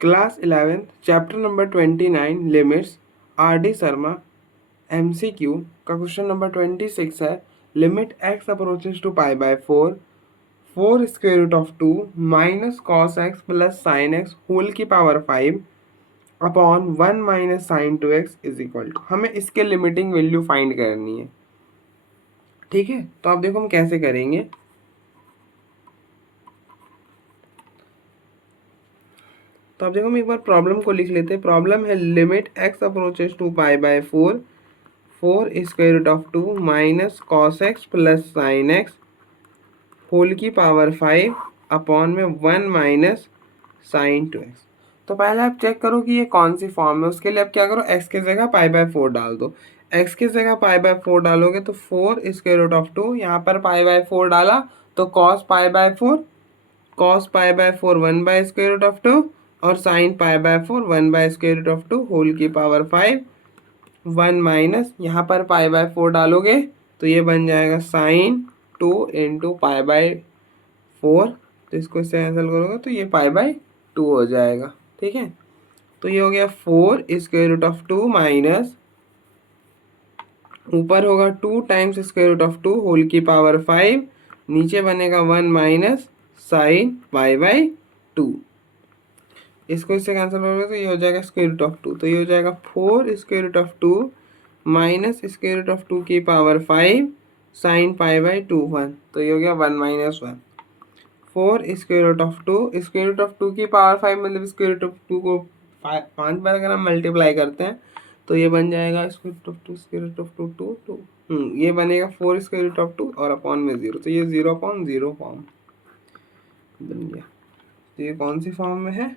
Class 11 chapter number 29 limits R D Sharma MCQ का question number 26 है। Limit x approaches to pi by 4 square root of 2 minus cos x plus sine x whole की power 5 upon 1 minus sine 2x is equal to. हमें इसके limiting value find करनी है। ठीक है, तो आप देखो हम कैसे करेंगे। तो आप देखो हम एक बार प्रॉब्लम को लिख लेते हैं। प्रॉब्लम है limit x approaches to pi by 4 square root of 2 minus cos x plus sine x whole की पावर 5 अपॉन में 1 माइनस साइन 2x। तो पहले आप चेक करो कि ये कौन सी फॉर्म है। उसके लिए आप क्या करो, x की जगह पाई बाय 4 डाल दो। x की जगह पाई बाय 4 डालोगे तो 4 स्क्वायर रूट ऑफ 2, यहाँ पर पाई बाय 4 डाला तो cos pi by 4, cos pi by 4 1 by square root of 2 और sine pi by 4 1 by square root of 2 whole की पावर 5 1 माइनस, यहाँ पर पाई बाय 4 डालोगे तो ये बन जाएगा साइन 2 इंटू पाई बाय 4। तो इसको इससे कैंसिल करोगे तो ये पाई बाय 2 हो जाएगा। ठीक है, तो ये हो गया 4 स्क्वायर रूट ऑफ 2 माइनस, ऊपर होगा 2 times square root of 2 whole की पावर 5, नीचे बनेगा 1 माइनस साइन पाई बाय 2। इसको इससे कैंसिल करोगे तो ये हो जाएगा स्क्वायर रूट ऑफ 2। तो ये हो जाएगा 4 square root of 2 minus square root of 2 की पावर 5 साइन पाई बाय 2 1। तो ये हो गया 1 minus 1। 4 square root of 2, square root of 2 की पावर 5 मतलब स्क्वायर रूट ऑफ 2 को 5 बार अगर हम मल्टीप्लाई करते हैं तो ये बन जाएगा square root of 2 square root of 2 2 2, ये बनेगा 4 स्क्वायर रूट ऑफ 2 और अपॉन में 0। तो ये 0 अपॉन 0 फॉर्म बन गया। तो ये कौन सी फॉर्म में है,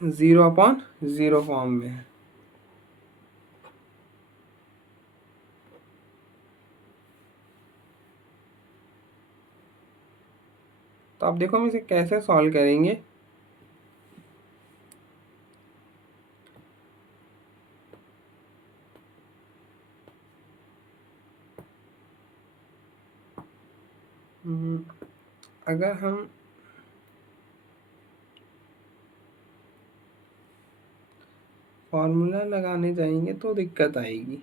0 अपॉन 0 फॉर्म में है। तो आप देखो हम इसे कैसे सॉल्व करेंगे। अगर हम फॉर्मूला लगाने जाएंगे तो दिक्कत आएगी।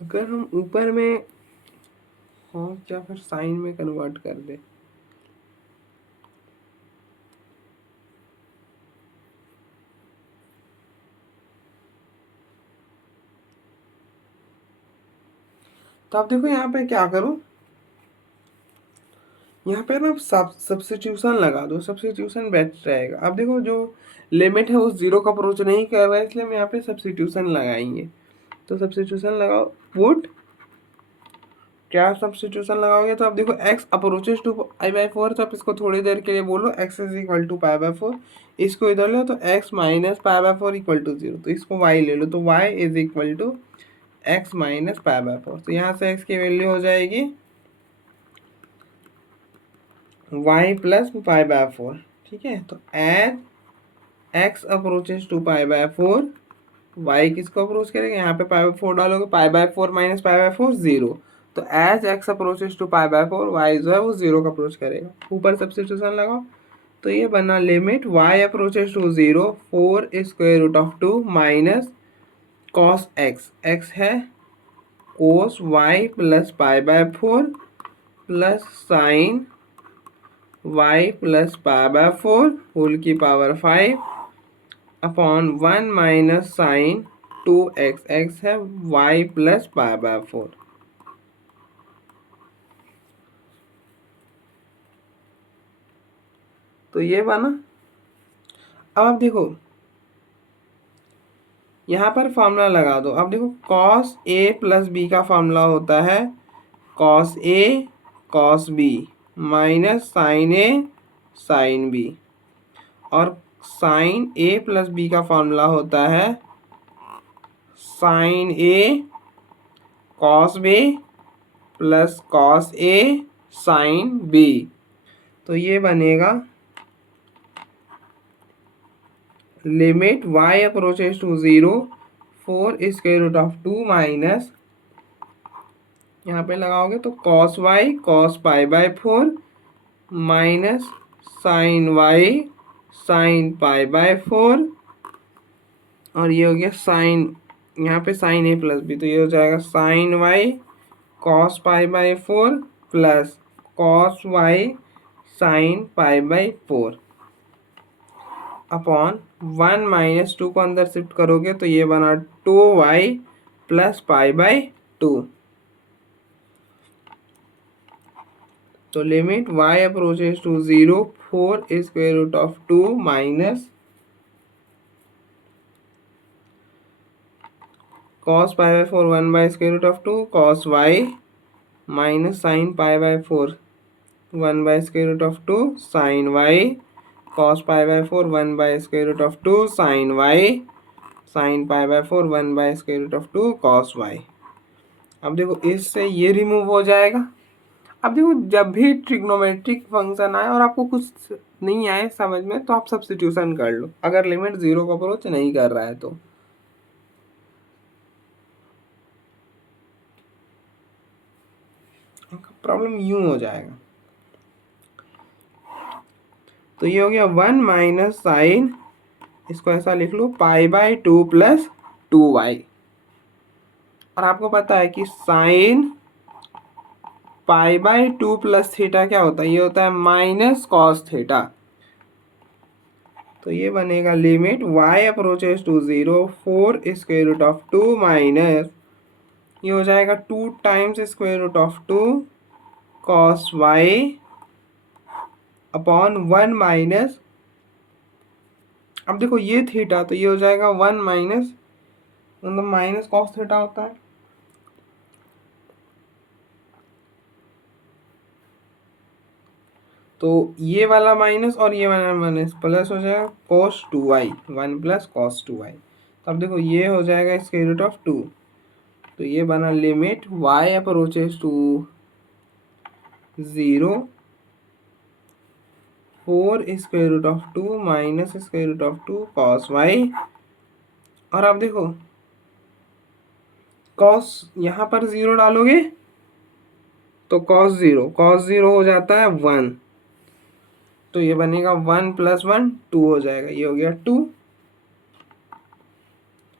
अगर हम ऊपर में कॉस या फिर साइन में कन्वर्ट कर दे, तो आप देखो यहाँ पे क्या करो, यहाँ पे ना सब्स्टिट्यूशन लगा दो। सब्स्टिट्यूशन बेस्ट रहेगा। अब देखो जो लिमिट है वो 0 का अप्रोच नहीं कर रहा है, इसलिए हम यहाँ पे सब्स्टिट्यूशन लगाएंगे। तो सब्स्टिट्यूशन लगाओ, पुट क्या सब्स्टिट्यूशन लगाओगे। तो आप देखो x approaches to pi by 4, तो आप इसको थोड़ी देर के लिए बोलो x is equal to pi by 4। इसको इधर लो तो x minus pi by 4 equal to 0। तो इसको y ले लो तो y is equal to x minus pi by 4। तो यहाँ से x की वैल्यू हो जाएगी y प्लस पाई बाय 4। ठीक है, तो as x approaches to pi by 4, y किसको अप्रोच करेगा, यहाँ पे पाई बाय 4 डालोगे, pi by 4 minus pi by 4 0। तो as x approaches to pi by 4, y जो है वो 0 का अप्रोच करेगा। ऊपर सब्स्टिट्यूशन लगाओ तो ये बना limit y approaches to 0 4 square root of 2 minus cos x, x है cos y plus pi by 4 plus sine y plus pi by 4 whole की power 5 upon 1 minus sine 2x, x है y plus pi by 4। तो ये बना। अब आप देखो यहाँ पर फॉर्मूला लगा दो। अब देखो कॉस a प्लस बी का फॉर्मूला होता है cos a cos b minus sine a sine b, और साइन a प्लस b का फॉर्मूला होता है sine a cos b plus cos a sine b। तो ये बनेगा limit y approaches to 0 4 square root of 2 minus, यहाँ पे लगाओगे तो cos y cos pi by 4 minus sine y sine pi by 4, और ये हो गया साइन, यहाँ पे साइन a प्लस बी, तो ये हो जाएगा sine y cos pi by 4 plus cos y sine pi by 4 upon 1 minus 2 को अंदर शिफ्ट करोगे तो ये बना 2y प्लस पाई बाय 2। तो limit y approaches to 0 4 square root of 2 minus cos pi by 4 1 by square root of 2 cos y minus sine pi by 4 1 by square root of 2 sine y cos pi by 4 1 by square root of 2 sine y sine pi by 4 1 by square root of 2 cos y। अब देखो इससे ये remove हो जाएगा। अब देखो जब भी ट्रिग्नोमेट्रिक फंक्शन आए और आपको कुछ नहीं आए समझ में तो आप सब्स्टिट्यूशन कर लो, अगर लिमिट 0 को अप्रोच नहीं कर रहा है तो। प्रॉब्लम यूं हो जाएगा, तो ये हो गया 1 माइनस साइन, इसको ऐसा लिख लो पाई बाय 2 प्लस 2y, और आपको पता है कि sign pi by 2 plus theta क्या होता है, ये होता है माइनस कॉस थीटा। तो ये बनेगा limit y approaches to 0 4 square root of 2 minus, ये हो जाएगा 2 times square root of 2 cos y upon 1 minus, अब देखो ये थीटा तो ये हो जाएगा 1 माइनस, मतलब माइनस कॉस थीटा होता है, तो ये वाला माइनस और ये वाला माइनस प्लस हो जाएगा cos 2y 1 plus cos 2y। तो अब देखो ये हो जाएगा स्क्वायर रूट ऑफ 2, तो ये बना limit y approaches to 0 4 square root of 2 minus square root of 2 cos y, और अब देखो cos यहाँ पर 0 डालोगे तो cos 0 हो जाता है 1, तो ये बनेगा 1 प्लस 1 2 हो जाएगा, ये हो गया 2।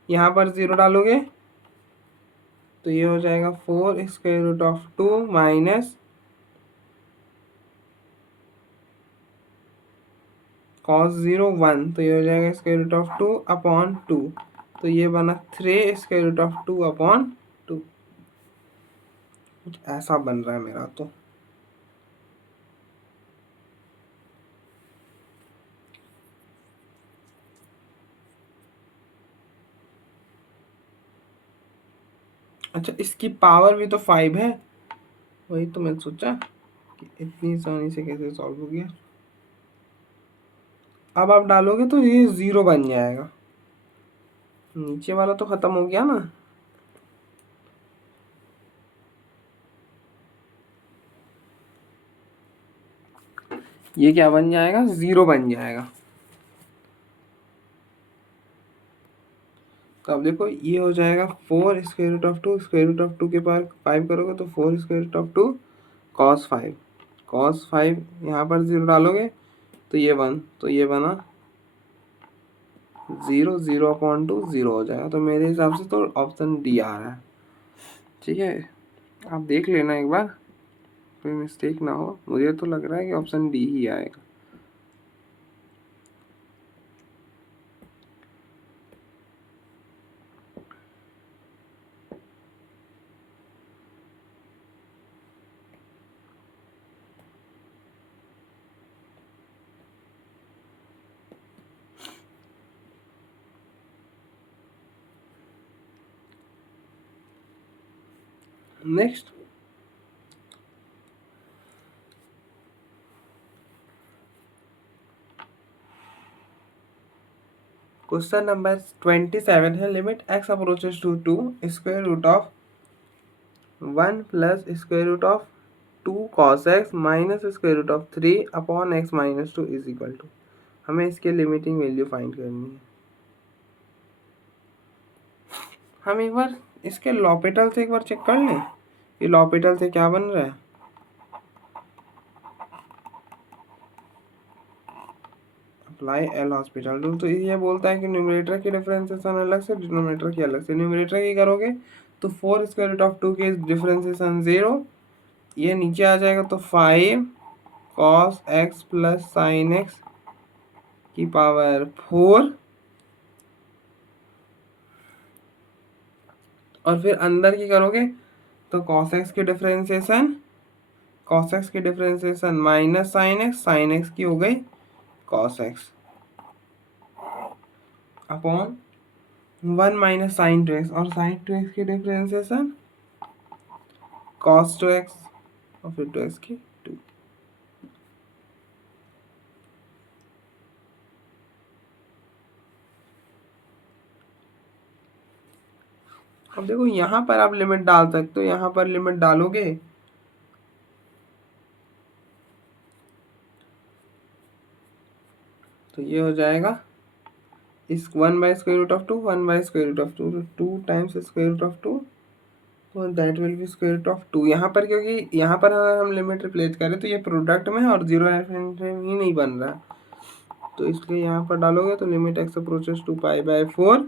यहाँ पर 0 डालोगे तो ये हो जाएगा 4 square root of 2 minus cos 0 1, तो ये हो जाएगा स्क्वायर रूट ऑफ 2 अपॉन 2, तो ये बना 3 स्क्वायर रूट ऑफ 2 अपॉन 2, कुछ ऐसा बन रहा है मेरा तो। अच्छा इसकी पावर भी तो 5 है, वही तो मैं सोचा कि इतनी आसानी से कैसे सॉल्व हो गया। अब आप डालोगे तो ये 0 बन जाएगा, नीचे वाला तो खत्म हो गया ना, ये क्या बन जाएगा 0 बन जाएगा। तो अब देखो ये हो जाएगा 4 square root of 2, square root of 2 के पार 5 करोगे तो 4 square root of 2 cos 5, cos 5 यहाँ पर 0 डालोगे तो ये 1, तो ये बना 0 0 अपॉन 2 0 हो जाएगा। तो मेरे हिसाब से तो ऑप्शन डी आ रहा है, ठीक है, आप देख लेना एक बार कोई मिस्टेक ना हो, मुझे तो लग रहा है कि ऑप्शन डी ही आएगा। नेक्स्ट क्वेश्चन नंबर 27 है, limit x approaches to 2 square root of 1 plus square root of 2 cos x minus square root of 3 upon x minus 2 is equal to, हमें इसके लिमिटिंग वैल्यू फाइंड करनी है। हम एक बार इसके L'Hôpital से एक बार चेक कर लें कि लॉपिटल से क्या बन रहा है। Apply L hospital rule. तो ये बोलता है कि न्यूमरेटर की डिफरेंशिएशन अलग से, डिनोमिनेटर की अलग से। न्यूमरेटर की करोगे तो 4 स्क्वायर रूट ऑफ 2 के डिफरेंशिएशन 0, ये नीचे आ जाएगा तो 5 cos x plus sine x की पावर 4, और फिर अंदर की करोगे तो cos x की डिफरेंशिएशन माइनस साइन एक्स की हो गई cos x upon 1 minus sine 2x, और साइन 2x की डिफरेंशिएशन cos 2x और फिर 2x की 2। अब देखो यहाँ पर आप लिमिट डाल सकते हो, यहाँ पर लिमिट डालोगे तो ये हो जाएगा इस 1 by square root of 2, 1 by square root of 2, 2 times square root of 2, तो that will be square root of 2। यहाँ पर क्योंकि यहाँ पर अगर हम लिमिट रिप्लेस करें तो ये प्रोडक्ट में है और जीरो ही नहीं बन रहा, तो इसलिए यहाँ पर डालोगे तो limit x approaches to pi by 4,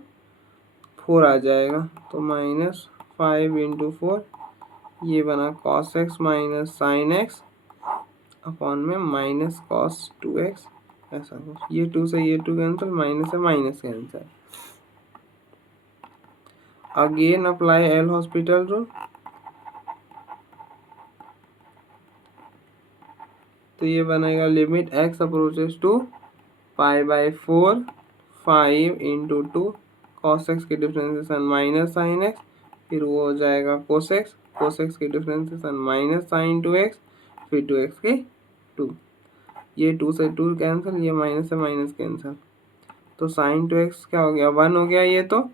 4 आ जाएगा, तो माइनस 5 इंटू 4, ये बना cos x minus sine X upon में माइनस cos 2x, ऐसा कुछ। ये 2 से ये 2 कैंसिल, माइनस से minus cancel. Again apply L hospital rule, तो ये बनेगा limit x approaches to pi by 4, 5 into 2 cos x की डिफरेंशिएशन माइनस साइन एक्स, फिर वो हो जाएगा cos x की डिफरेंशिएशन माइनस साइन 2x, फिर 2x की 2, ये 2 से 2 कैंसिल, ये माइनस से माइनस कैंसिल, तो साइन 2x क्या हो गया 1 हो गया, ये तो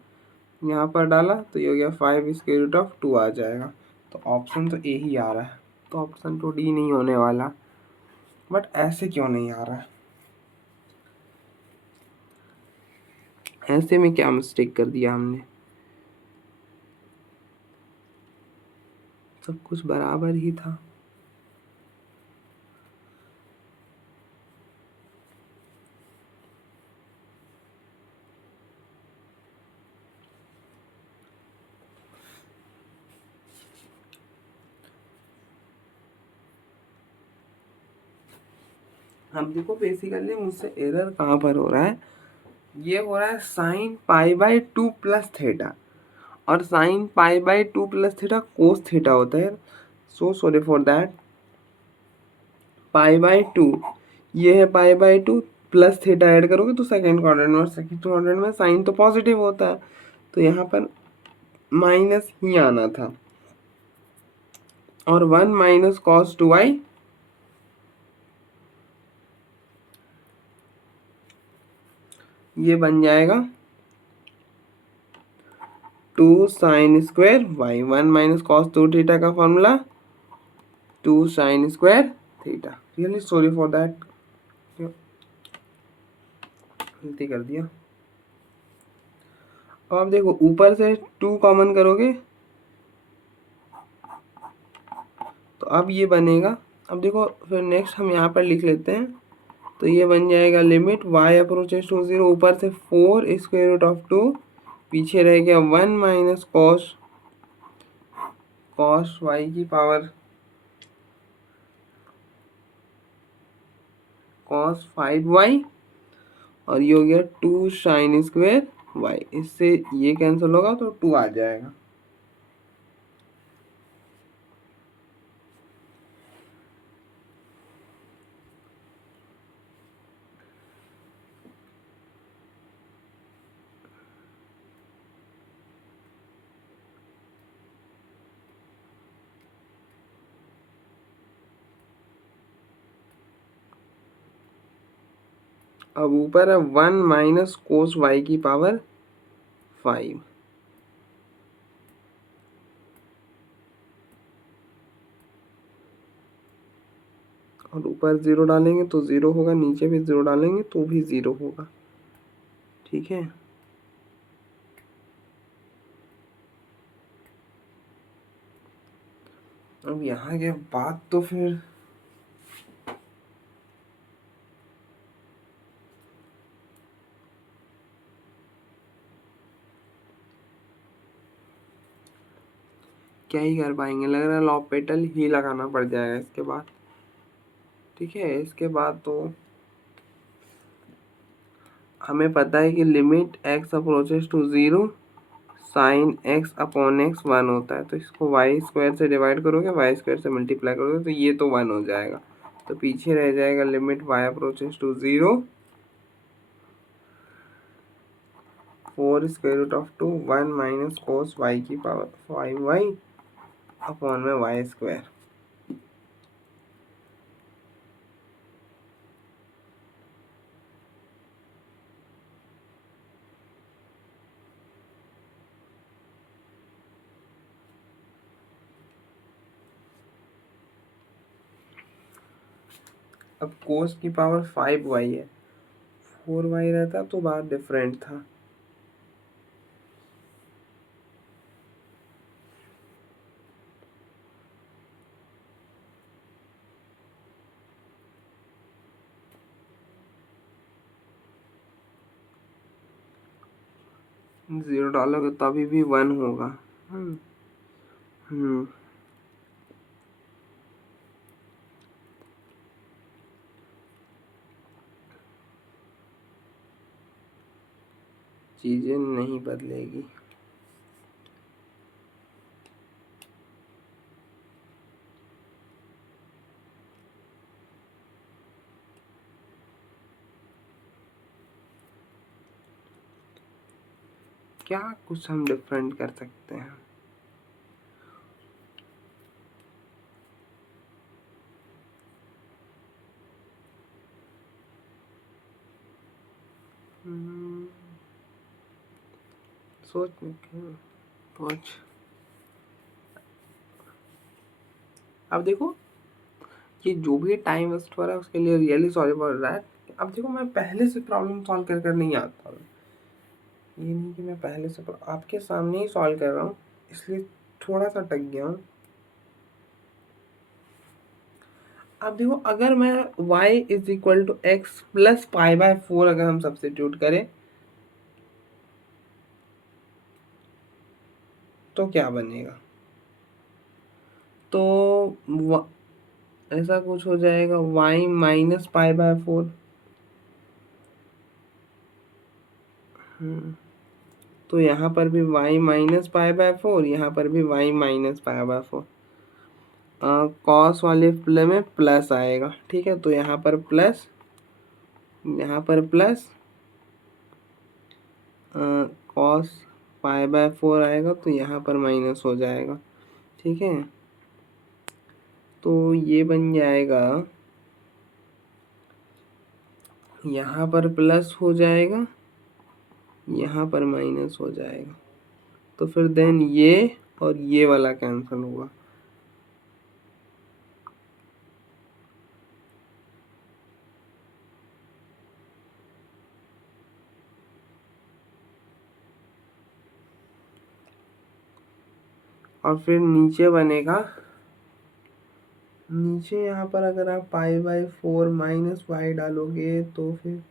यहाँ पर डाला तो ये हो गया 5 स्क्वायर रूट ऑफ 2 आ जाएगा। तो ऑप्शन तो ए ही आ रहा है, तो ऑप्शन तो डी नहीं होने वाला। बट ऐसे क्यों नहीं आ रहा है, ऐसे में क्या मिस्टेक कर दिया हमने? सब कुछ बराबर ही था। अब देखो बेसिकली मुझसे एरर कहाँ पर हो रहा है, ये हो रहा है sine pi by 2 plus theta, और sine pi by 2 plus theta cos theta होता है। So sorry for that, pi by 2, ये है pi by 2 plus theta add करोगे तो सेकेंड क्वाड्रेंट में, और सेकेंड क्वाड्रेंट में साइन तो पॉजिटिव होता है, तो यहाँ पर माइनस ही आना था, और 1 माइनस कॉस 2i, ये बन जाएगा 2 sine square y, 1 minus cos 2 theta का formula 2 sine square theta. Really sorry for that, गलती कर दिया। अब आप देखो ऊपर से 2 कॉमन करोगे तो अब ये बनेगा। अब देखो फिर नेक्स्ट हम यहाँ पर लिख लेते हैं, तो ये बन जाएगा लिमिट y अप्रोचेस टू 0, ऊपर से 4 स्क्वायर रूट ऑफ 2, पीछे रह गया 1 माइनस कॉस y की पावर cos 5y, और ये हो गया 2 साइन स्क्वायर y, इससे ये कैंसिल होगा तो 2 आ जाएगा। अब ऊपर है 1 माइनस कोस y की पावर 5, और ऊपर 0 डालेंगे तो 0 होगा, नीचे भी 0 डालेंगे तो भी 0 होगा। ठीक है, अब यहाँ के बाद तो फिर क्या ही कर पाएंगे, लग रहा है लॉपेटल ही लगाना पड़ जाएगा इसके बाद। ठीक है, इसके बाद तो हमें पता है कि limit x approaches to 0 sine x upon x 1 होता है, तो इसको वाई स्क्वायर से डिवाइड करोगे, वाई स्क्वायर से मल्टीप्लाई करोगे तो ये तो 1 हो जाएगा। तो पीछे रह जाएगा limit y approaches to 0 4 square root of 2 1 minus cos y की पावर 5y अपॉन में वाई स्क्वायर। अब कोस की पावर 5y है, 4y रहता तो बात डिफरेंट था। जीरो डालोगे तो अभी भी 1 होगा। हम्म चीजें नहीं बदलेगी। क्या कुछ हम डिफरेंट कर सकते हैं? सोच सोच। अब देखो, ये जो भी टाइम वेस्ट हो रहा है उसके लिए रियली सॉरी फॉर दैट। अब देखो, मैं पहले से प्रॉब्लम सॉल्व कर कर नहीं आता हूँ, ये नहीं कि मैं पहले से आपके सामने ही सॉल्व कर रहा हूँ, इसलिए थोड़ा सा टक गया हूँ। अब देखो, अगर मैं y is equal to x plus pi by 4 अगर हम सब्स्टिट्यूट करें तो क्या बनेगा? तो ऐसा कुछ हो जाएगा y माइनस पाई बाय 4। तो यहाँ पर भी y माइनस पाई बाय 4, यहाँ पर भी y minus pi by 4। Cos वाले प्ले में प्लस आएगा। ठीक है, तो यहाँ पर प्लस, यहाँ पर प्लस कॉस पाई बाय 4 आएगा, तो यहाँ पर माइनस हो जाएगा। ठीक है, तो ये बन जाएगा, यहाँ पर प्लस हो जाएगा, यहाँ पर माइनस हो जाएगा, तो फिर देन ये और ये वाला कैंसिल होगा। और फिर नीचे बनेगा, नीचे यहाँ पर अगर आप पाई बाय 4 माइनस वाई डालोगे तो फिर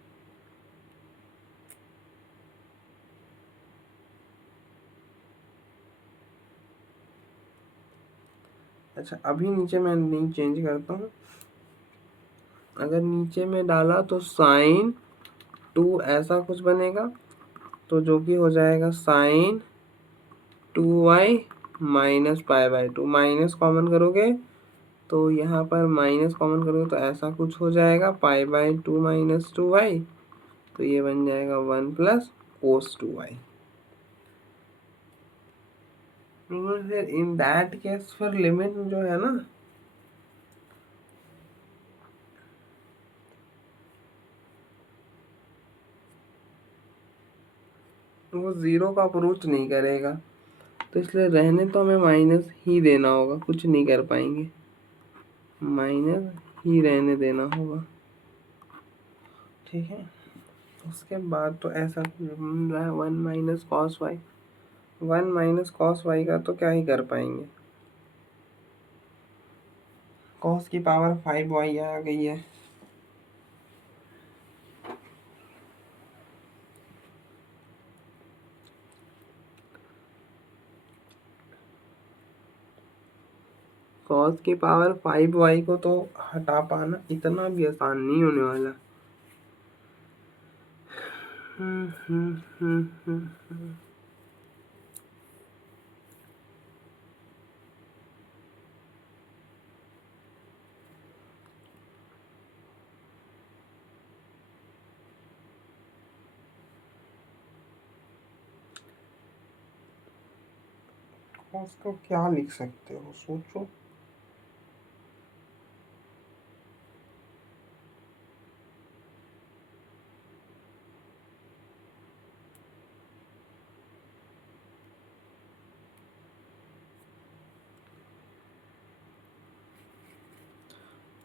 अच्छा, अभी नीचे मैं नहीं चेंज करता हूँ। अगर नीचे में डाला तो साइन 2 ऐसा कुछ बनेगा, तो जो कि हो जाएगा sine 2y minus pi by 2। Minus common करोगे तो यहाँ पर माइनस कॉमन करोगे तो ऐसा कुछ हो जाएगा, पाई बाय 2 माइनस 2y, तो ये बन जाएगा 1 प्लस कोस 2y। फिर इन दैट केस फिर लिमिट जो है ना, वो 0 का अप्रोच नहीं करेगा, तो इसलिए रहने तो हमें माइनस ही देना होगा, कुछ नहीं कर पाएंगे, माइनस ही रहने देना होगा, ठीक है। उसके बाद तो ऐसा मिल रहा है 1 - cos y। 1 - cos y का तो क्या ही कर पाएंगे, cos की पावर 5y आ गई है। cos की पावर 5y को तो हटा पाना इतना भी आसान नहीं होने वाला। हम्म हम्म हम्म हम्म हम्म। cos को क्या लिख सकते हो, सोचो।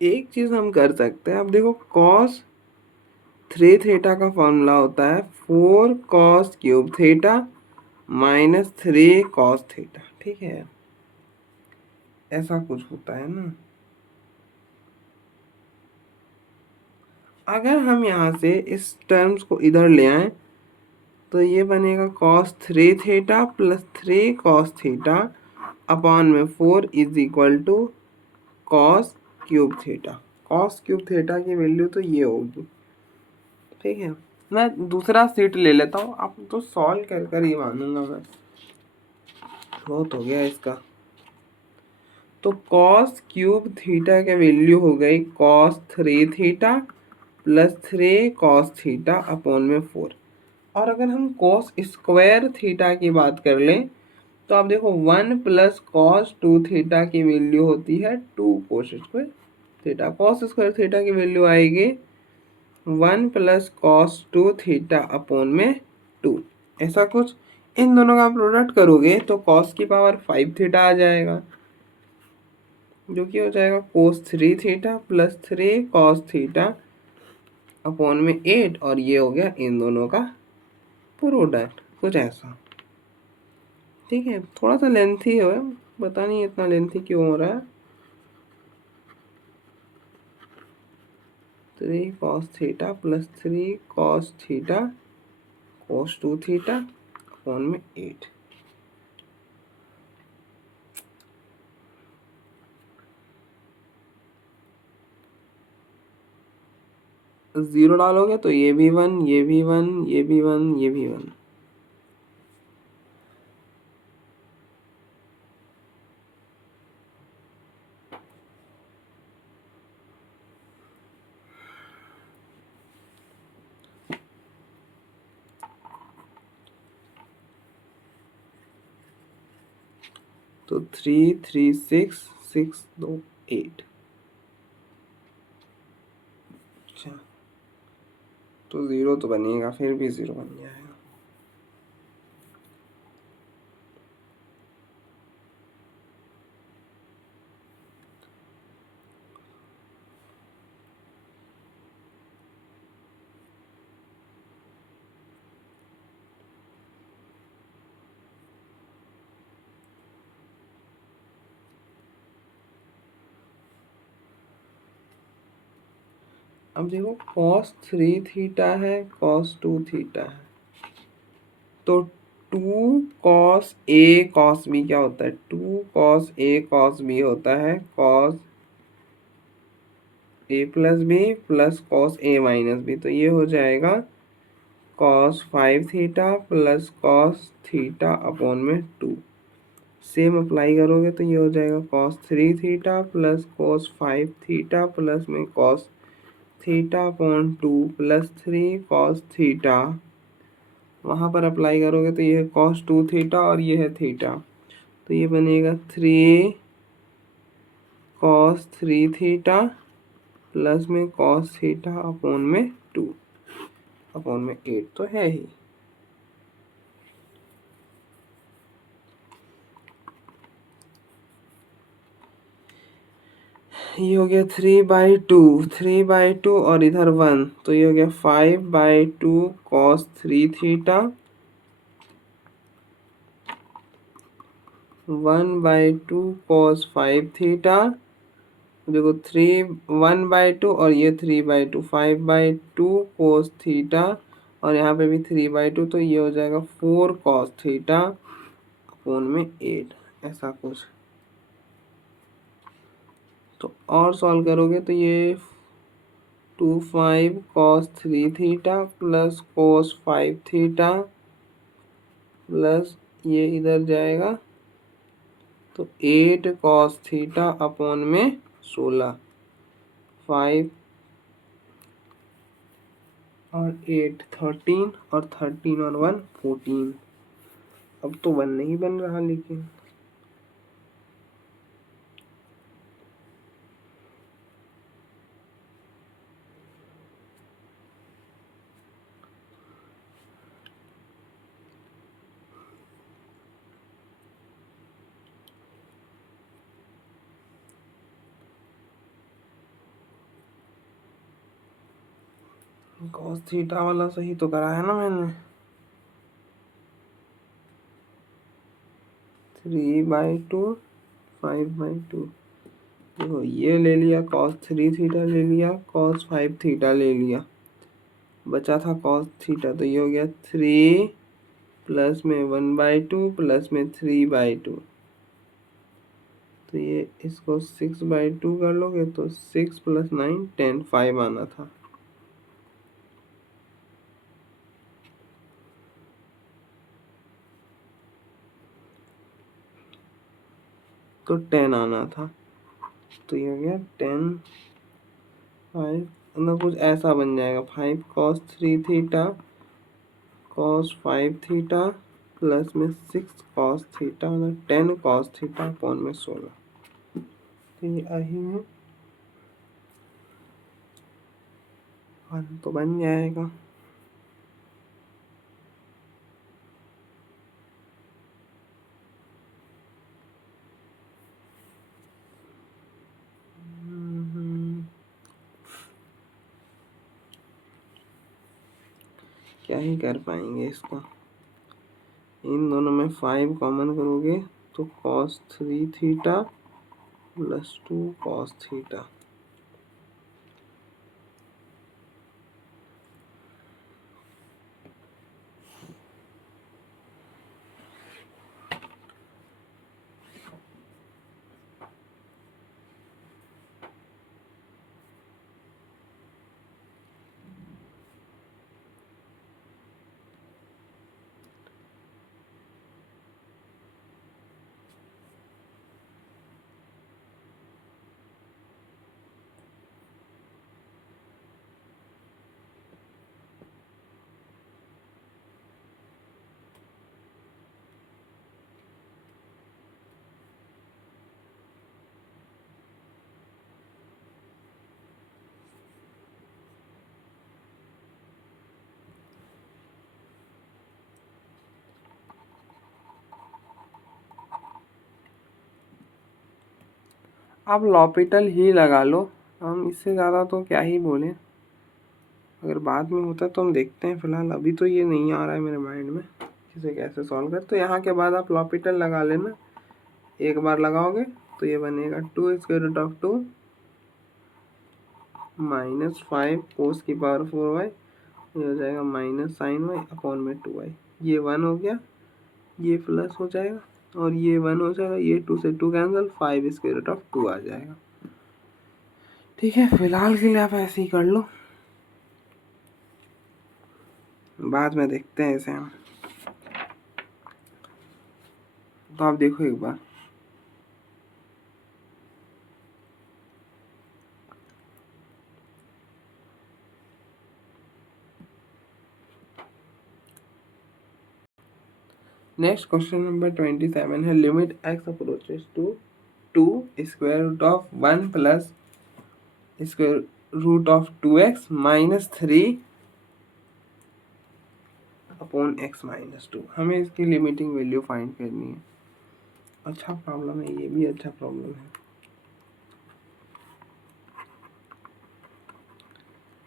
एक चीज हम कर सकते हैं, अब देखो cos 3 थीटा का फॉर्मूला होता है 4 cos³ थीटा -3 cos थीटा, ठीक है, ऐसा कुछ होता है ना। अगर हम यहाँ से इस टर्म्स को इधर ले आए तो ये बनेगा cos 3 theta plus 3 cos theta upon में 4 is equal to cos³ theta. cos³ theta की वैल्यू तो ये होगी, ठीक है। मैं दूसरा सीट ले लेता हूँ, आप तो सॉल्व कर कर ही मानूंगा मैं, बहुत हो गया इसका। तो cos³ थीटा की वैल्यू हो गई cos 3 theta plus 3 cos theta upon में 4। और अगर हम cos² थीटा की बात कर लें तो आप देखो 1 + cos2 थीटा की वैल्यू होती है 2 cos² थीटा। cos² थीटा की वैल्यू आएगी 1 + cos2 थीटा अपॉन में 2, ऐसा कुछ। इन दोनों का प्रोडक्ट करोगे तो cos की पावर 5 थीटा आ जाएगा, जो कि हो जाएगा cos 3 theta plus 3 cos theta upon में 8, और ये हो गया इन दोनों का प्रोडक्ट, कुछ ऐसा, ठीक है। थोड़ा सा लेंथी है, पता नहीं इतना लेंथी क्यों हो रहा है। 3 cos theta plus 3 cos theta cos 2 theta upon में 8। जीरो डालोगे तो ये भी 1, ये भी 1, ये भी 1, ये भी 1। तो 3 3 6 6 2 8। अच्छा, तो जीरो तो बनेगा, फिर भी जीरो बन जाएगा। अब देखो cos 3 थीटा है, cos 2 थीटा है, तो 2 cos a cos b क्या होता है, 2 cos a cos b होता है cos a plus b plus cos a minus b, तो ये हो जाएगा cos 5 theta plus cos theta upon में 2। सेम अप्लाई करोगे तो ये हो जाएगा cos 3 theta plus cos 5 theta plus में cos theta upon 2 plus 3 cos theta, वहाँ पर अप्लाई करोगे तो ये है cos 2 थीटा और ये है थीटा, तो ये बनेगा 3 cos 3 थीटा प्लस में cos थीटा अपॉन में 2 अपॉन में 8 तो है ही। ये हो गया 3/2, 3/2 और इधर 1, तो ये हो गया 5/2 कॉस 3 थीटा, 1/2 कॉस 5 थीटा। देखो 1/2 और ये 3/2, 5/2 कॉस थीटा, और यहाँ पे भी 3/2, तो ये हो जाएगा 4 कॉस थीटा अपोन में 8, ऐसा कुछ। तो और सॉल्व करोगे तो ये 5 cos 3 theta plus cos 5 theta plus ये इधर जाएगा तो 8 कॉस थीटा अपोन में 16, 5 और 8 13, और 13 और 1 14। अब तो 1 नहीं बन रहा लेकिन कॉस थीटा वाला सही तो करा है ना मैंने। 3/2, 5/2, देखो ये ले लिया, कॉस 3 थीटा ले लिया, कॉस 5 थीटा ले लिया, बचा था कॉस थीटा, तो ये हो गया 3 प्लस में 1/2 प्लस में 3/2, तो ये इसको 6/2 कर लोगे तो 6 + 9 10, 5 आना था। तो 10 आना था, तो ये हो गया 10, 5, मतलब कुछ ऐसा बन जाएगा 5 cos 3 theta cos 5 theta plus में 6 कॉस थीटा, मतलब 10 कॉस थीटा अपॉन में 16। तो ये आई में 1 तो बन जाएगा। क्या ही कर पाएंगे इसको। इन दोनों में 5 कॉमन करोगे तो cos 3 theta plus 2 cos theta. आप लॉपिटल ही लगा लो, हम इससे ज़्यादा तो क्या ही बोलें। अगर बाद में होता तो हम देखते हैं, फिलहाल अभी तो ये नहीं आ रहा है मेरे माइंड में इसे कैसे सॉल्व कर। तो यहाँ के बाद आप लॉपिटल लगा लेना, एक बार लगाओगे तो ये बनेगा 2√2 -5 कोस की पावर 4y, ये हो जाएगा माइनस साइन y अपॉन में 2y। ये 1 हो गया, ये प्लस हो जाएगा और ये 1 हो जाएगा, ये 2 से 2 कैंसिल, 5√2 आ जाएगा। ठीक है, फिलहाल के लिए आप ऐसे ही कर लो, बाद में देखते हैं इसे हम। तो आप देखो एक बार, नेक्स्ट क्वेश्चन नंबर 27 है, limit x approaches to 2 square root of 1 plus square root of 2x minus 3 upon x minus 2। हमें इसकी लिमिटिंग वैल्यू फाइंड करनी है। अच्छा प्रॉब्लम है, ये भी अच्छा प्रॉब्लम है।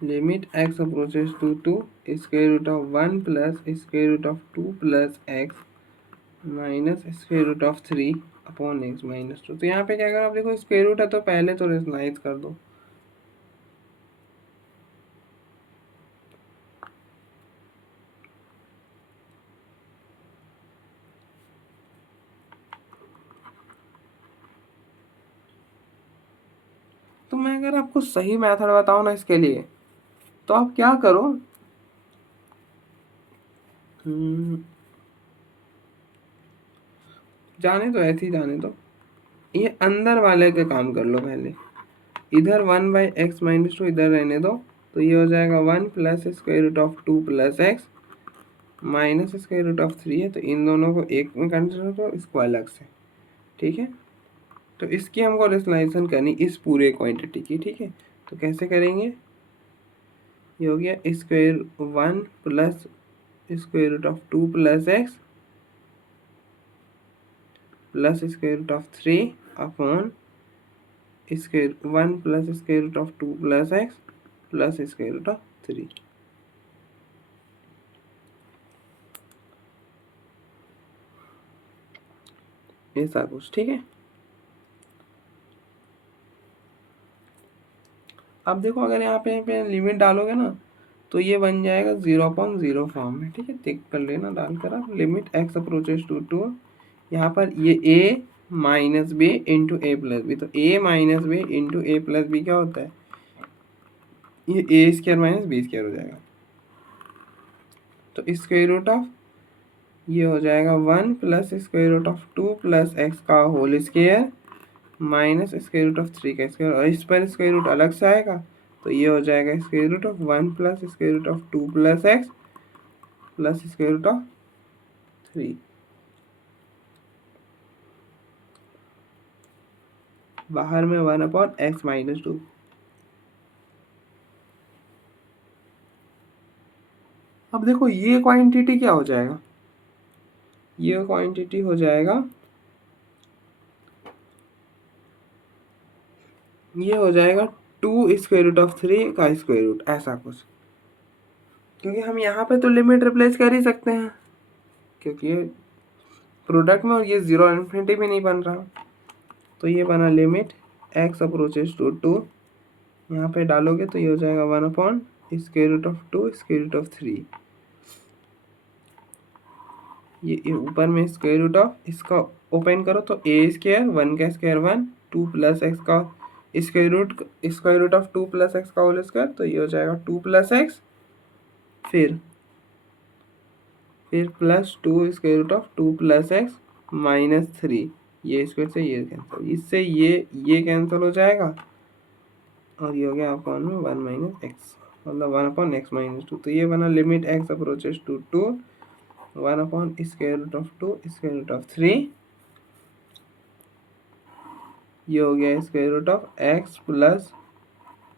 Limit x approaches to two square root of 1 plus square root of 2 plus x minus square root of 3 upon x minus 2। तो यहाँ पे क्या करो आप, देखो स्क्वायर रूट है तो पहले तो रेशनलाइज कर दो। तो मैं अगर आपको सही मेथड बताऊँ ना इसके लिए, तो आप क्या करो, जाने दो, ऐसे ही जाने दो, ये अंदर वाले के काम कर लो पहले। इधर 1/x-2 इधर रहने दो, तो ये हो जाएगा 1 plus square root of 2 plus x minus square root of 3 है, तो इन दोनों को एक में कंसिडर करो, इसको अलग से। ठीक है, तो इसकी हमको रेशनलाइजेशन करनी इस पूरे क्वांटिटी की। ठीक है, तो कैसे करेंगे, ये हो गया square 1 plus square root of 2 plus x plus square root of 3 upon square 1 plus square root of 2 plus x plus square root of 3। ऐसा कुछ। ठीक है, अब देखो अगर यहाँ पे लिमिट डालोगे ना, तो ये बन जाएगा 0/0 फॉर्म में। ठीक है, टिक कर लेना डालकर आप, limit x approaches to two, यहाँ पर ये a minus B into A plus B, तो a minus B into A plus B क्या होता है, ये a square minus B square हो जाएगा। तो स्क्वायर रूट ऑफ ये हो जाएगा 1 plus square root of 2 plus x का whole square minus square root of 3 का स्क्वायर, और इस पर स्क्वायर रूट अलग से आएगा, तो ये हो जाएगा square root of 1 plus square root of 2 plus x plus square root of 3। बाहर में 1/x-2। अब देखो ये क्वांटिटी क्या हो जाएगा, ये क्वांटिटी हो जाएगा, ये हो जाएगा 2 स्क्वायर रूट ऑफ 3 का स्क्वायर रूट, ऐसा कुछ। क्योंकि हम यहाँ पे तो लिमिट रिप्लेस कर ही सकते हैं, क्योंकि ये प्रोडक्ट में और ये 0 इन्फिनिटी भी नहीं बन रहा। तो ये बना लिमिट एक्स अप्रोचेस टू 2, यहाँ पे डालोगे तो ये हो जाएगा 1 square root of 2 square root of 3, ये ऊपर में स्क्वायर रूट ऑफ, इसका ओपन करो तो ए स्क्वायर 1 का स्क्वायर 1 2 प्लस एक्स का square root of 2 plus x का होल स्क्वायर, तो ये हो जाएगा 2 प्लस एक्स, फिर plus 2 square root of 2 plus x minus 3, ये स्क्वायर से ये कैंसिल, इससे ये कैंसिल हो जाएगा, और ये हो गया अपॉन में 1 माइनस एक्स, मतलब 1/x-2। तो ये बना limit x approaches to 2 1 square root of 2 square root of 3, ये हो गया square root of x plus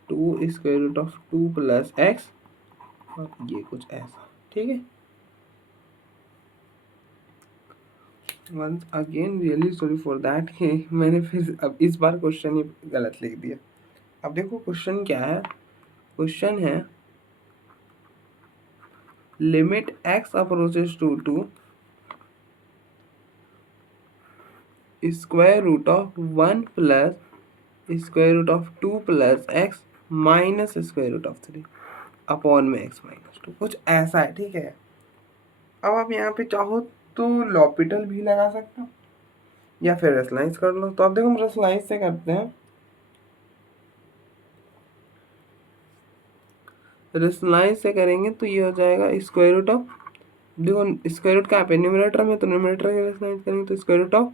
2 square root of 2 plus x, और ये कुछ ऐसा। ठीक है, once again really sorry for that कि मैंने फिर अब इस बार क्वेश्चन ही गलत लिख दिया। अब देखो क्वेश्चन क्या है, क्वेश्चन है limit x approaches to 2 square root of 1 plus square root of 2 plus x minus square root of 3 upon में x-2, कुछ ऐसा है। ठीक है, अब आप यहाँ पे चाहो तो लॉपिटल भी लगा सकते हो या फिर रेशनलाइज कर लो। तो अब देखो हम रेशनलाइज से करते हैं, रेशनलाइज से करेंगे तो ये हो जाएगा स्क्वायर रूट ऑफ, देखो स्क्वायर रूट का न्यूमरेटर में, तो न्यूमरेटर के रेशनलाइज करेंगे तो square root of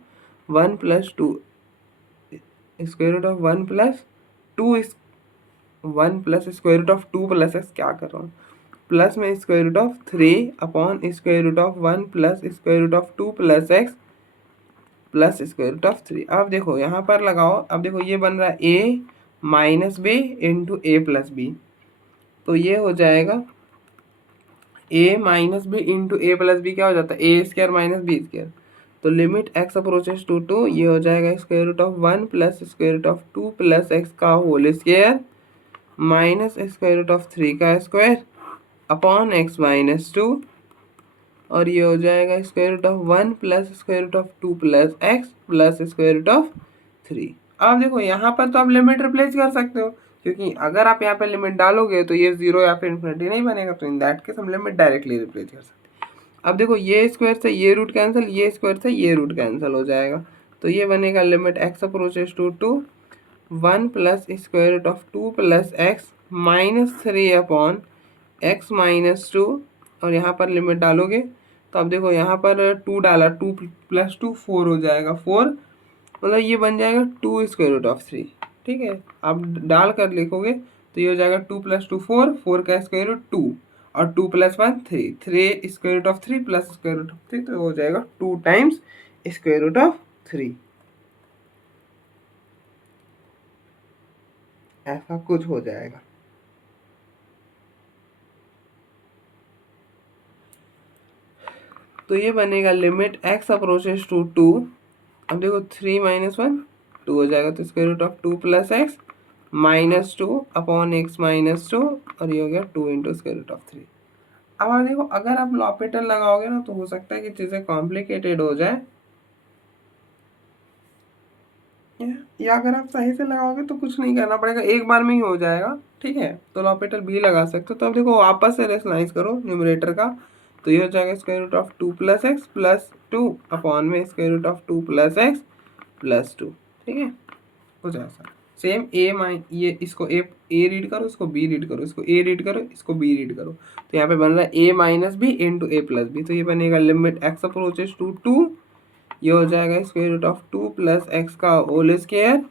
1 plus 2 square root of 1 plus 2 1 plus square root of 2 plus x, क्या कर रहा हूँ, प्लस में square root of 3 upon square root of 1 plus square root of 2 plus x plus square root of 3। अब देखो यहाँ पर लगाओ, अब देखो ये बन रहा है a minus B into A plus B, तो ये हो जाएगा a minus B into A plus B, क्या हो जाता है A square minus B square. तो लिमिट एक्स अप्रोचेस टू 2, ये हो जाएगा square root of 1 plus square root of 2 plus x का whole square minus square root of 3 का स्क्वायर अपॉन x माइनस 2, और ये हो जाएगा square root of 1 plus square root of 2 plus x plus square root of 3। अब देखो यहाँ पर तो आप लिमिट रिप्लेस कर सकते हो, क्योंकि अगर आप यहाँ पे लिमिट डालोगे तो ये 0 या फिर इन्फिनिटी नहीं बनेगा, तो इन दैट केस हम लिमिट डायरेक्टली रिप्लेस कर सकते हैं। अब देखो ये स्क्वायर से ये रूट कैंसिल, ये स्क्वायर से ये रूट कैंसिल हो जाएगा, तो ये बनेगा limit x approaches to 1 plus square root of 2 plus x minus 3 upon x minus 2, और यहाँ पर लिमिट डालोगे तो अब देखो यहाँ पर 2 डाला, 2 प्लस 2 4 हो जाएगा, 4 मतलब ये बन जाएगा 2 स्क्वायर रूट ऑफ 3। ठीक है, आप डाल कर लिखोगे तो ये हो जाएगा 2 प्लस 2 4, 4 का स्क्वायर रूट 2 और 2 plus 1 3, 3 square root of 3 plus square root of 3, तो हो जाएगा 2 टाइम्स स्क्वायर रूट ऑफ 3। ऐसा कुछ हो जाएगा। तो ये बनेगा लिमिट एक्स अप्रोचेस टू 2, अब देखो 3 माइनस 1 2 हो जाएगा, तो square root of 2 plus x minus 2 upon x minus 2, और ये हो गया 2 इंटू स्क्वायर रूट ऑफ 3। अब आप देखो अगर आप लॉपिटल लगाओगे ना तो हो सकता है कि चीज़ें कॉम्प्लिकेटेड हो जाए, या अगर आप सही से लगाओगे तो कुछ नहीं करना पड़ेगा, एक बार में ही हो जाएगा। ठीक है, तो लॉपिटल भी लगा सकते हो। तो अब देखो वापस से रेशनलाइज करो न्यूमरेटर का, तो ये हो जाएगा square root of 2 plus x plus 2 upon में square root of 2 plus x plus 2। ठीक है, हो जाएगा सेम ये इसको ए रीड करो, इसको बी रीड करो, इसको ए रीड करो, इसको बी रीड करो, तो यहाँ पे बन रहा है ए माइनस बी इंटू ए प्लस बी, तो ये बनेगा लिमिट एक्स अप्रोचेस टू 2, ये हो जाएगा square root of 2 plus x का होल स्क्वायर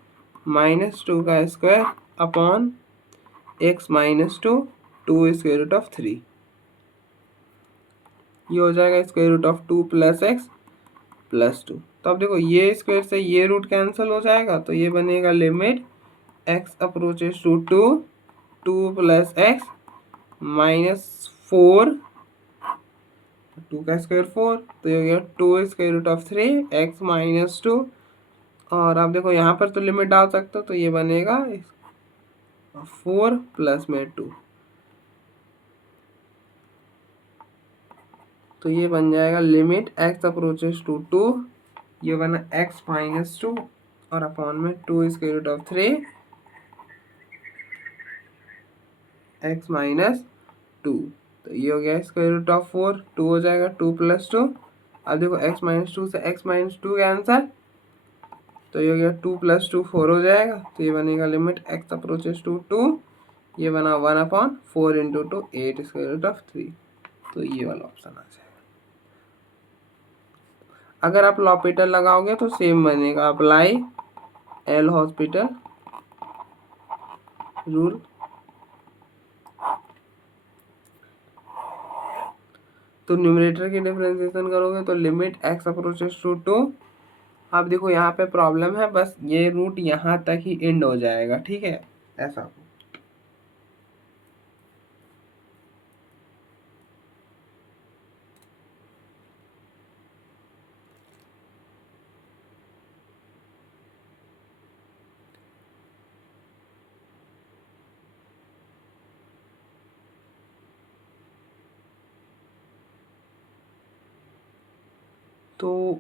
माइनस 2 का square upon x minus 2 2 square root of 3, ये हो जाएगा square root of 2 plus x plus 2। तो अब देखो ये स्क्वायर से ये रूट कैंसिल हो जाएगा, तो ये बनेगा limit x approaches to 2 plus x minus 4, 2 का स्क्वायर 4, तो ये हो गया 2 square root of 3 x minus 2, और आप देखो यहाँ पर तो लिमिट डाल सकते हो, तो ये बनेगा 4 प्लस में 2, तो ये बन जाएगा लिमिट एक्स अप्रोचेस टू 2, ये बना एक्स माइनस 2 और अपॉन में 2 square root of 3 x minus 2, तो ये हो गया स्क्वायर रूट ऑफ 4, 2 हो जाएगा 2 प्लस 2, अब देखो एक्स माइनस 2 से एक्स माइनस 2 का आंसर, तो ये हो गया 2 प्लस 2 4 हो जाएगा, तो ये बनेगा लिमिट एक्स अप्रोचेस टू 2, ये बना 1 upon 4 into 2 8 square root of 3, तो ये वाला ऑप्शन आ जाएगा। अगर आप लॉपिटल लगाओगे तो सेम बनेगा, अप्लाई एल हॉस्पिटल रूल। तो न्यूमरेटर की डिफरेंशिएशन करोगे तो लिमिट एक्स अप्रोचेस टू 2, आप देखो यहाँ पे प्रॉब्लम है, बस ये रूट यहाँ तक ही एंड हो जाएगा। ठीक है, ऐसा तो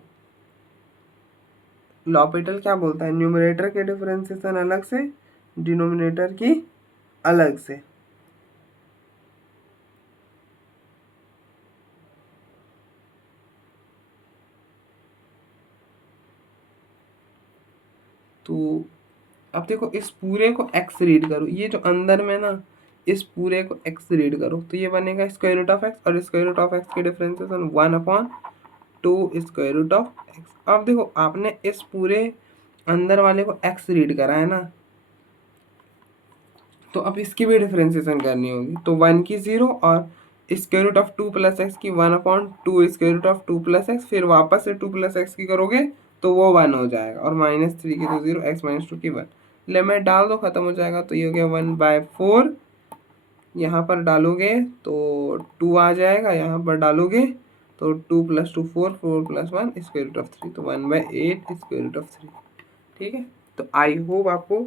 लॉपिटल क्या बोलता है, न्यूमरेटर के डिफरेंशिएशन अलग से, डिनोमिनेटर की अलग से। तो अब देखो इस पूरे को x रीड करो, ये जो अंदर में ना इस पूरे को x रीड करो, तो ये बनेगा स्क्वायर रूट ऑफ x, और स्क्वायर रूट ऑफ x की differentiation 1 upon 2 square root of x। अब देखो आपने इस पूरे अंदर वाले को x रीड करा है ना, तो अब इसकी भी डिफरेंशिएशन करनी होगी, तो 1 की 0 और square root of 2 plus x की 1 upon 2 square root of 2 plus x, फिर वापस से 2 प्लस एक्स की करोगे तो वो 1 हो जाएगा, और माइनस 3 की तो 0, एक्स माइनस 2 की 1, लिमिट डाल दो खत्म हो जाएगा, तो ये हो गया 1/4, यहाँ पर डालोगे तो 2 आ जाएगा, यहाँ पर डालोगे तो 2 plus 2 4, 4 plus 1 square root of 3, तो 1/8 स्क्वायर रूट ऑफ 3। ठीक है, तो आई होप आपको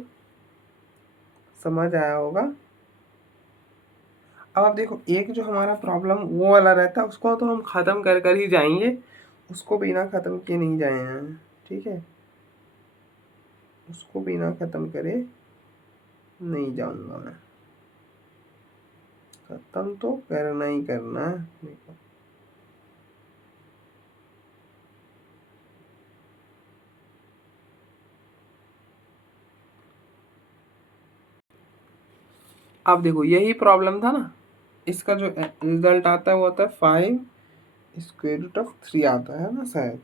समझ आया होगा। अब आप देखो एक जो हमारा प्रॉब्लम वो वाला रहता है उसको तो हम ख़त्म कर कर ही जाएंगे, उसको बिना ख़त्म किए नहीं जाए हैं, ठीक है, उसको बिना ख़त्म करे नहीं जाऊंगा मैं, ख़त्म तो करना ही करना है देखो। अब देखो यही प्रॉब्लम था ना, इसका जो रिजल्ट आता है वो आता है 5 स्क्वायर रूट ऑफ 3 आता है ना शायद,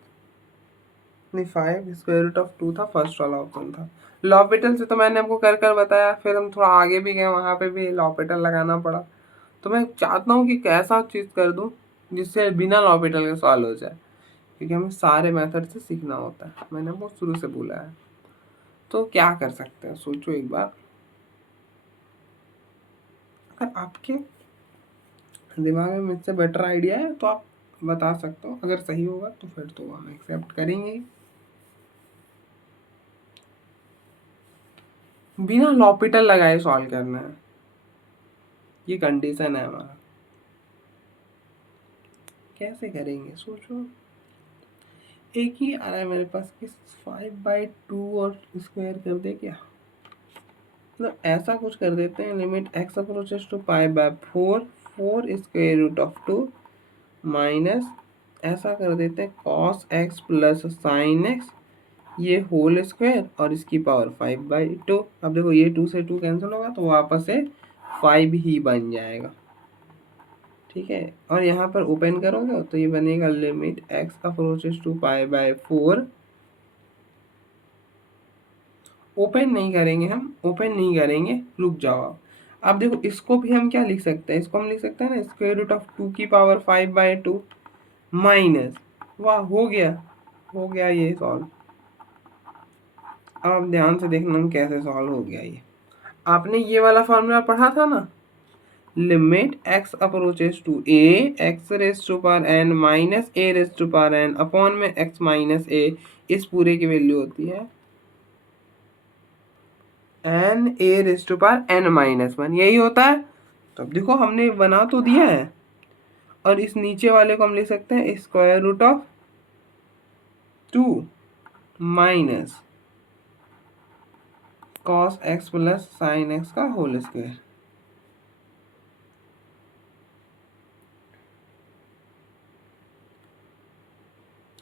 नहीं 5 स्क्वायर रूट ऑफ 2 था, फर्स्ट वाला ऑप्शन था। लॉपिटल से तो मैंने आपको कर कर बताया, फिर हम थोड़ा आगे भी गए, वहाँ पे भी लॉपिटल लगाना पड़ा। तो मैं चाहता हूँ कि कैसा चीज़ कर दूँ जिससे बिना लॉपिटल के सॉल्व हो जाए, क्योंकि हमें सारे मेथड से सीखना होता है, मैंने वो शुरू से बोला है। तो क्या कर सकते हैं, सोचो एक बार, अगर आपके दिमाग में मुझसे बेटर आइडिया है तो आप बता सकते हो, अगर सही होगा तो फिर तो हम एक्सेप्ट करेंगे। बिना लॉपिटल लगाए सॉल्व करना है, ये कंडीशन है हमारा। कैसे करेंगे सोचो, एक ही आ रहा है मेरे पास कि 5/2 और स्क्वायर कर दे क्या, मतलब ऐसा कुछ कर देते हैं, लिमिट एक्स अप्रोचेस टू पाई/4, 4 स्क्वायर रूट ऑफ 2 माइनस, ऐसा कर देते हैं cos x plus sine x, ये होल स्क्वायर और इसकी पावर 5/2। अब देखो ये 2 से 2 कैंसिल होगा तो वापस से 5 ही बन जाएगा, ठीक है। और यहाँ पर ओपन करोगे तो ये बनेगा लिमिट एक्स अप्रोचेस टू पाई/4, ओपन नहीं करेंगे, हम ओपन नहीं करेंगे, रुक जाओ आप। अब देखो इसको भी हम क्या लिख सकते हैं, इसको हम लिख सकते हैं ना स्क्वायर रूट ऑफ 2 की पावर 5/2 माइनस, वाह हो गया ये सॉल्व। अब आप ध्यान से देखना हम कैसे सॉल्व हो गया ये। आपने ये वाला फॉर्मूला पढ़ा था ना, limit x approaches to a, x raise to power n minus a raise to power n upon में एक्स माइनस ए, इस पूरे की वैल्यू होती है n a raise to power n minus 1, यही होता है। तो अब देखो हमने बना तो दिया है, और इस नीचे वाले को हम लिख सकते हैं square root of 2 minus cos x plus sine x का होल स्क्वायर।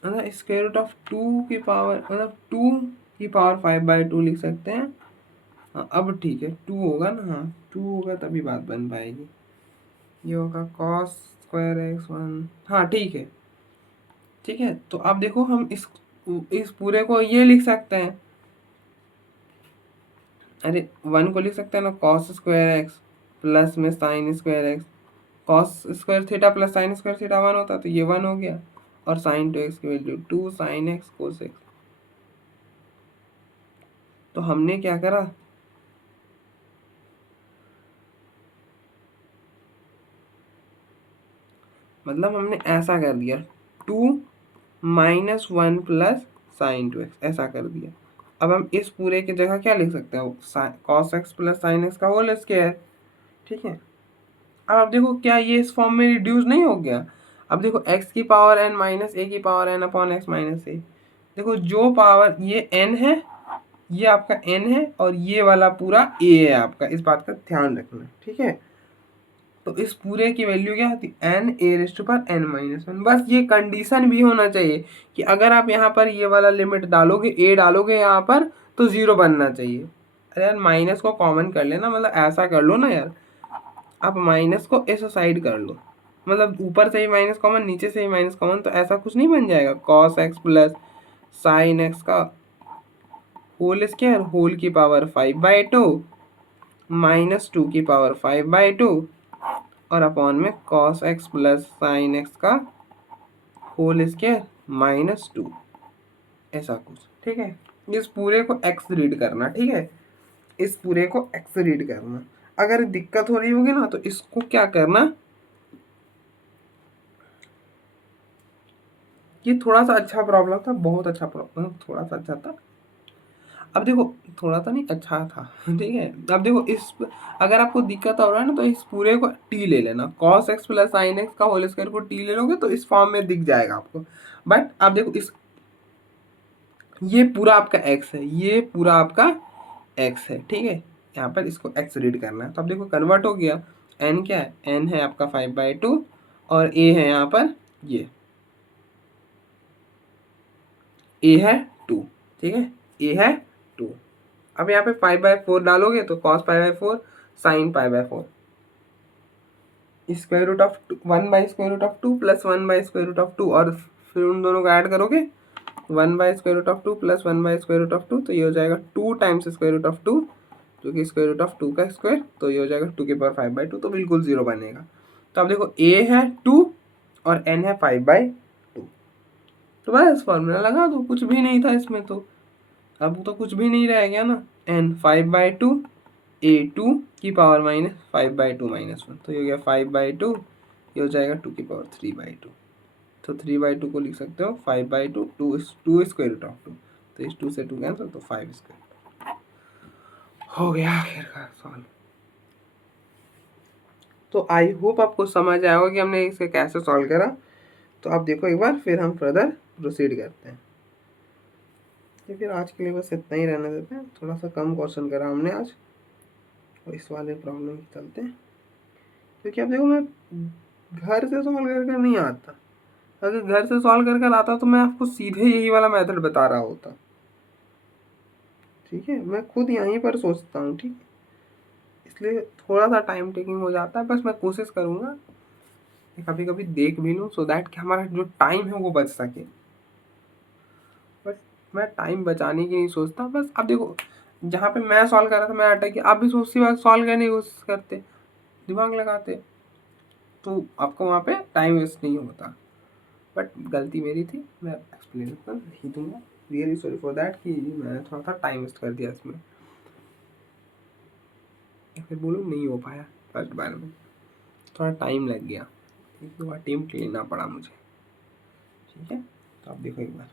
मतलब स्क्वायर रूट ऑफ 2 की पावर, मतलब 2 की पावर 5/2 लिख सकते हैं। हाँ अब ठीक है, 2 होगा ना, हाँ 2 होगा तभी बात बन पाएगी। ये होगा कॉस स्क्वायर एक्स 1, हाँ ठीक है, ठीक है। तो अब देखो हम इस पूरे को ये लिख सकते हैं, अरे 1 को लिख सकते हैं ना, कॉस स्क्वायर एक्स प्लस में sine square x, cos square theta plus sign square theta 1 होता है, तो ये 1 हो गया, और साइन 2x की value 2 sine x cos x. तो हमने क्या करा, मतलब हमने ऐसा कर दिया 2 माइनस 1 प्लस साइन 2x, ऐसा कर दिया। अब हम इस पूरे की जगह क्या लिख सकते हैं, cos x plus sine x का होल स्क्वायर, ठीक है। अब आप देखो क्या ये इस फॉर्म में रिड्यूस नहीं हो गया। अब देखो x की पावर n माइनस ए की power n upon x minus A, देखो जो पावर ये n है, ये आपका n है, और ये वाला पूरा a है आपका, इस बात का ध्यान रखना, ठीक है। तो इस पूरे की वैल्यू क्या होती है, n a रेस्ट पर n माइनस 1। बस ये कंडीशन भी होना चाहिए कि अगर आप यहाँ पर ये वाला लिमिट डालोगे, a डालोगे यहाँ पर, तो 0 बनना चाहिए। अरे यार माइनस को कॉमन कर लेना, मतलब ऐसा कर लो ना यार, आप माइनस को इस साइड कर लो, मतलब ऊपर से ही माइनस कॉमन, नीचे से ही माइनस कॉमन, तो ऐसा कुछ नहीं बन जाएगा, cos x plus sine x का होल स्क्वायर होल की पावर 5/2 माइनस 2 की पावर 5/2 और अपॉन में cos x plus sine x का होल स्क्वायर -2, ऐसा कुछ, ठीक है। इस पूरे को एक्स रीड करना, ठीक है, इस पूरे को एक्स रीड करना। अगर दिक्कत हो रही होगी ना तो इसको क्या करना, ये थोड़ा सा अच्छा प्रॉब्लम था, बहुत अच्छा प्रॉब्लम, थोड़ा सा अच्छा था। अब देखो थोड़ा सा नहीं अच्छा था, ठीक है। अब देखो इस, अगर आपको दिक्कत हो रहा है ना तो इस पूरे को टी ले लेना, cos x plus sine x का होल स्क्वायर को टी ले लोगे तो इस फॉर्म में दिख जाएगा आपको। बट अब देखो इस, ये पूरा आपका x है, ये पूरा आपका x है, ठीक है। यहाँ पर इसको x रीड करना है, तो अब देखो कन्वर्ट हो गया। n क्या है, n है आपका 5/2 और a है यहाँ पर ये a है 2, ठीक है, a है 2। अब यहाँ पे 5/4 डालोगे तो cos π/4 sin π/4 square root of 1/√2 plus 1/√2 और फिर उन दोनों को ऐड करोगे 1/√2 प्लस 1/√2, तो ये हो जाएगा 2 टाइम्स स्क्वायर रूट ऑफ 2 जो कि स्क्वायर रूट ऑफ 2 का स्क्वायर, तो ये हो जाएगा 2 की पावर 5/2, तो बिल्कुल 0 बनेगा। तो अब देखो a है 2 और n है 5/2, तो बस फॉर्मूला लगा दो, कुछ भी नहीं था इसमें, तो अब तो कुछ भी नहीं रह गया ना। n 5/2 a2 की पावर -5/2 - 1, तो ये हो गया 5/2, ये हो जाएगा 2 की पावर 3/2, तो 3/2 को लिख सकते हो 5/2, 2 स्क्वायर रूट ऑफ 2, तो इस 2 से 2 कैंसिल, तो 5 स्क्वायर हो गया आखिरकार सॉल्व। तो आई होप आपको समझ आया होगा कि हमने इसे कैसे सॉल्व करा। तो आप देखो एक बार, फिर हम फर्दर प्रोसीड करते हैं। तो फिर आज के लिए बस इतना ही रहने देते हैं, थोड़ा सा कम क्वेश्चन करा हमने आज, और इस वाले प्रॉब्लम की चलते हैं। क्योंकि अब देखो मैं घर से सॉल्व कर कर नहीं आता, अगर घर से सॉल्व कर कर आता तो मैं आपको सीधे यही वाला मेथड बता रहा होता, ठीक है। मैं खुद यहीं पर सोचता हूँ, ठीक है, इसलिए थोड़ा सा टाइम टेकिंग हो जाता है। बस मैं कोशिश करूँगा कभी कभी देख भी लूँ, सो दैट कि हमारा जो टाइम है वो बच सके। बस मैं टाइम बचाने की नहीं सोचता। बस अब देखो जहाँ पे मैं सॉल्व कर रहा था मैं अटक, आप भी उसी बात सॉल्व करने की कोशिश करते, दिमाग लगाते, तो आपको वहाँ पे टाइम वेस्ट नहीं होता। बट गलती मेरी थी, मैं एक्सप्लेनेशन नहीं दूंगा, रियली सॉरी फॉर दैट कि मैंने थोड़ा सा टाइम वेस्ट कर दिया इसमें, या फिर बोलूँ नहीं हो पाया फर्स्ट बार में, थोड़ा टाइम लग गया, एक दो बार टीम लेना पड़ा मुझे, ठीक है। तो आप देखो एक बार।